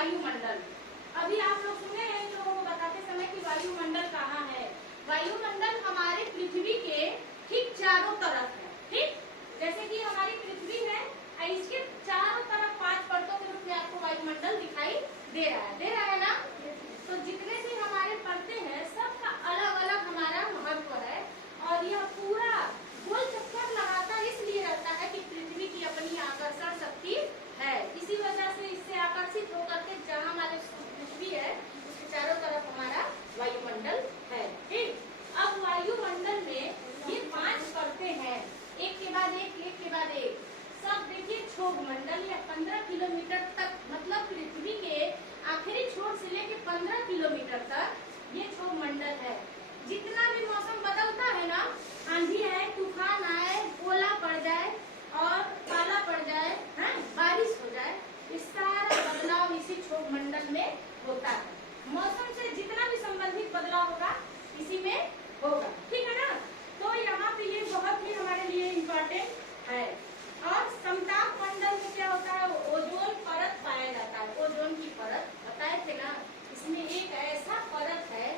वायुमंडल। अभी आप लोग सुने हैं तो बताते समय कि वायुमंडल कहाँ है। वायुमंडल हमारे पृथ्वी के ठीक चारों तरफ है। ठीक जैसे कि हमारी पृथ्वी है, इसके चारों तरफ 5 परतों के रूप में आपको वायुमंडल दिखाई दे रहा है ना। तो जितने भी हमारे परतें हैं सबका अलग अलग हमारा महत्व है, और यह पूरा गोल चक्कर लगाता इसलिए रहता है कि पृथ्वी की अपनी आकर्षण शक्ति है। इसी वजह से इससे आकर्षित होकर के जहाँ हमारे पृथ्वी है उसके चारों तरफ हमारा वायुमंडल है। ठीक, अब वायुमंडल में ये 5 परतें हैं, एक के बाद एक सब देखिए क्षोभ मंडल या 15 किलोमीटर तक, मतलब पृथ्वी के आखिरी छोर से लेके 15 किलोमीटर तक ये क्षोभ मंडल है। जितना भी मौसम बदलता है ना, आंधी आए, तूफान आए, ओला पड़ जाए और पाला पड़ जाए, बारिश हो जाए, इस सारा बदलाव इसी क्षोभ मंडल में होता है। मौसम से जितना भी संबंधित बदलाव होगा इसी में होगा। ठीक है ना। तो यहाँ पे ये बहुत ही हमारे लिए इम्पोर्टेंट है। और समताप मंडल में क्या होता है, ओजोन परत पाया जाता है। ओजोन की परत बताए थे ना, इसमें एक ऐसा परत है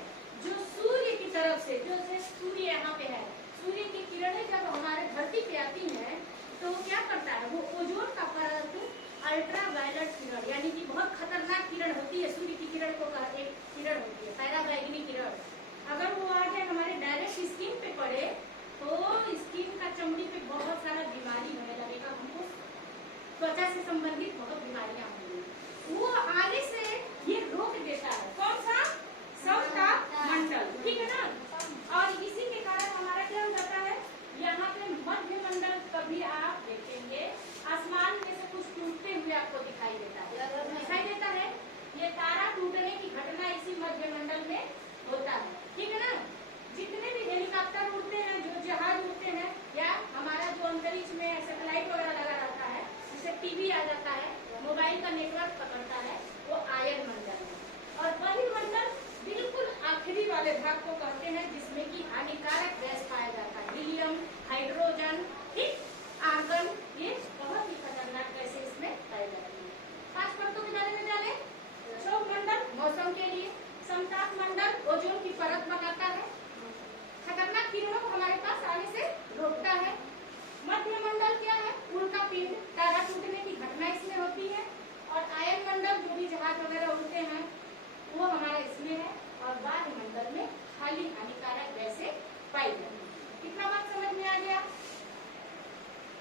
जो सूर्य की तरफ से, जो सूर्य यहाँ पे है, सूर्य की किरणें जब हमारे धरती पे आती हैं तो क्या करता है, वो ओजोन का परत अल्ट्रा वायलेट किरण, यानी कि बहुत खतरनाक किरण होती है। सूर्य की किरण को एक किरण होती है पराबैंगनी किरण, अगर वो आके हमारे डायरेक्ट स्किन पे पड़े तो स्किन का चमड़ी पे बहुत सारा बीमारी होने लगेगा, हमको त्वचा से संबंधित बहुत बीमारियां होंगी। वो आगे से ये रोक देता है। कौन सा? समताप मंडल। ठीक है ना। और इसी के कारण हमारा क्या हो जाता है, यहाँ पे मध्य मंडल कभी आप देखेंगे आसमान में से कुछ टूटते हुए आपको दिखाई देता है। ये तारा टूटने की घटना इसी मध्य मंडल में होता है। ठीक है ना। जितने भी हेलीकॉप्टर उड़ते हैं, जो जहाज उड़ते हैं, या हमारा जो अंतरिक्ष में सैटेलाइट वगैरह लगा रहता है, जिससे टीवी आ जाता है, मोबाइल का नेटवर्क पकड़ता है, वो आयन मंडल है। और वायुमंडल बिल्कुल आखिरी वाले भाग को कहते हैं जिसमें कि हानिकारक गैस पाया जाता है, हीलियम, हाइड्रोजन, ठीक, आर्गन, ये बहुत ही खतरनाक गैसें इसमें पाई जाती है। 5 परतों के बारे में जाने। क्षोभ मंडल मौसम के लिए, समताप मंडल ओजोन की परत बनाता है, खतरनाक किरणों को हमारे पास आने से रोकता है। मध्य मंडल क्या है, उल्का पिंड, तारा टूटने की घटना इसमें होती है। और आयन मंडल जो भी जहाज वगैरह उड़ते हैं वो हमारा इसमें है। और बाह्य मंडल में खाली हानिकारक गैसें पाई जाती है। कितना बात समझ में आ गया।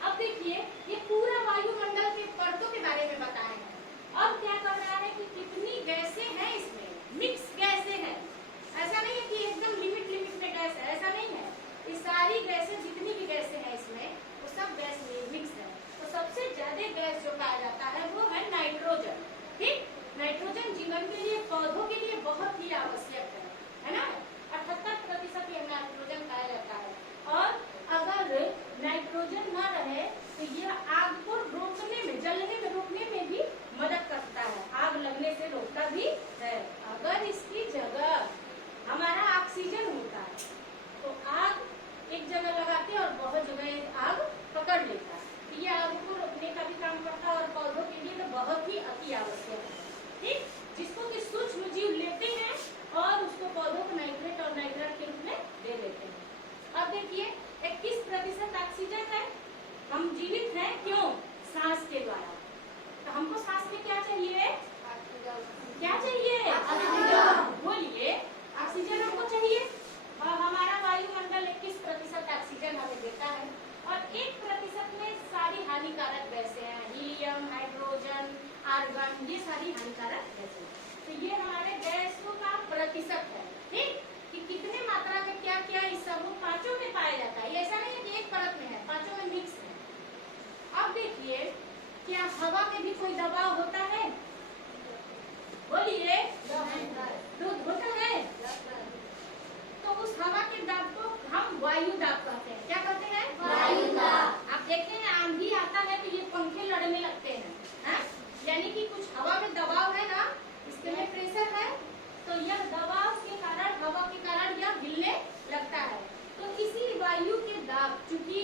अब देखिए ये पूरा वायुमंडल के परतों के बारे में बताए हैं। अब क्या कर रहा है कि कितनी गैसें हैं इसमें, मिक्स गैसें हैं। ऐसा नहीं है कि एकदम लिमिट में गैस है, ऐसा नहीं है। ये सारी गैसें, जितनी भी गैसें हैं इसमें, वो सब गैस मिक्स है। तो सबसे ज्यादा गैस जो पाया जाता है वो है नाइट्रोजन। ठीक, नाइट्रोजन जीवन के लिए, पौधों के लिए बहुत ही आवश्यक है ना। 78% ये नाइट्रोजन पाया जाता है। और अगर नाइट्रोजन न रहे तो यह आग को रोकने में, जलने में, रोकने में भी मदद करता है, आग लगने से रोकता भी है। अगर इसकी जगह हमारा ऑक्सीजन होता है तो आग एक जगह लगाते हैं और बहुत जगह आग पकड़ लेता है। तो ये आग को रोकने का भी काम करता है और पौधों के लिए तो बहुत ही अति आवश्यक है। ठीक, जिसको कि सूक्ष्म जीव लेते हैं और उसको पौधों को नाइट्रेट और नाइट्रेट के रूप में दे देते हैं। अब देखिए 21% ऑक्सीजन है। हम जीवित हैं क्यों? सांस के द्वारा। तो हमको सांस में क्या चाहिए? क्या चाहिए? बोलिए, ऑक्सीजन हमको चाहिए। और हमारा वायुमंडल 21% ऑक्सीजन हमें देता है। और 1% में सारी हानिकारक गैसें हैं, हीलियम, हाइड्रोजन, आर्गन, ये सारी हानिकारक गैसें। तो ये हमारे गैसों का प्रतिशत है। ठीक, कि कितने मात्रा में क्या क्या इस सब पांचों में पाया जाता है। ऐसा नहीं है कि एक परत में है, पांचों में मिक्स है। अब देखिए क्या हवा में भी कोई दबाव होता है? बोलिए, होता है। तो उस हवा के दाब को हम वायु दाब कहते हैं। क्या कहते हैं? वायु दाब। आप देखते हैं आंधी आता है तो ये पंखे लड़ने लगते हैं, यानी कि कुछ हवा में दबाव है ना, इसके में प्रेशर है, तो यह दबाव के कारण, हवा के कारण यह हिलने लगता है। तो इसी वायु के दाब, चूंकि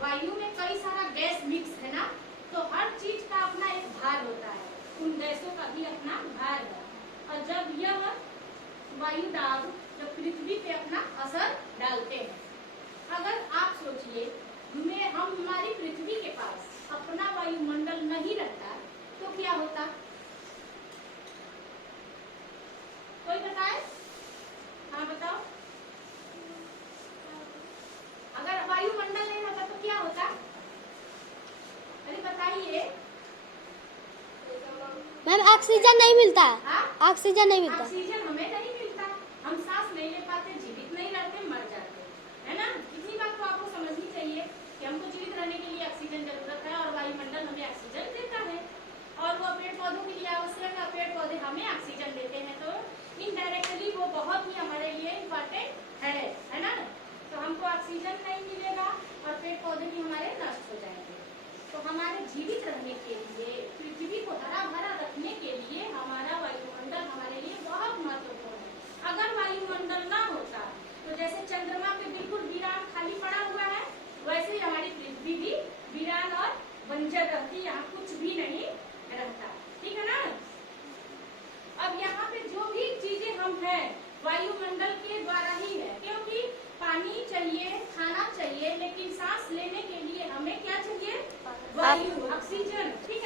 वायु में कई सारा गैस मिक्स है ना, तो हर चीज का अपना एक भार होता है। उन गैसों का भी अपना भार है। और जब यह वायु दाब जब पृथ्वी पे अपना असर डालते हैं, अगर आप सोचिए हम हमारी पृथ्वी के पास अपना वायुमंडल नहीं रहता तो क्या होता? कोई बताए? हाँ बताओ। अगर वायुमंडल नहीं होता तो क्या होता? अरे बताइए। मैम ऑक्सीजन नहीं मिलता। ऑक्सीजन नहीं मिलता। ऑक्सीजन हमें नहीं मिलता, हम सांस नहीं ले पाते, जीवित नहीं रहते, मर जाते, है ना? इतनी बात तो आपको समझनी चाहिए कि हमको जीवित रहने के लिए ऑक्सीजन जरूरत है और वायुमंडल हमें ऑक्सीजन देता है और वो पेड़ पौधों के लिए आवश्यक है, पेड़ पौधे हमें ऑक्सीजन देते हैं, तो इनडायरेक्टली वो बहुत ही हमारे लिए इम्पोर्टेंट है ना? तो हमको ऑक्सीजन नहीं मिलेगा और पेड़ पौधे भी हमारे नष्ट हो जाएंगे। तो हमारे जीवित रहने के लिए, पृथ्वी को हरा भरा रखने के लिए हमारा वायुमंडल हमारे लिए बहुत महत्वपूर्ण है। अगर वायुमंडल ना होता तो जैसे चंद्रमा पे बिल्कुल वीरान खाली पड़ा हुआ है, वैसे ही हमारी पृथ्वी भी वीरान और बंजर रहती, यहाँ कुछ भी नहीं रहता। ठीक है ना? अब यहाँ पे जो भी चीजें हम हैं वायुमंडल के द्वारा ही है, क्योंकि पानी चाहिए, खाना चाहिए, लेकिन सांस लेने के लिए हमें क्या चाहिए? वायु, ऑक्सीजन। ठीक है।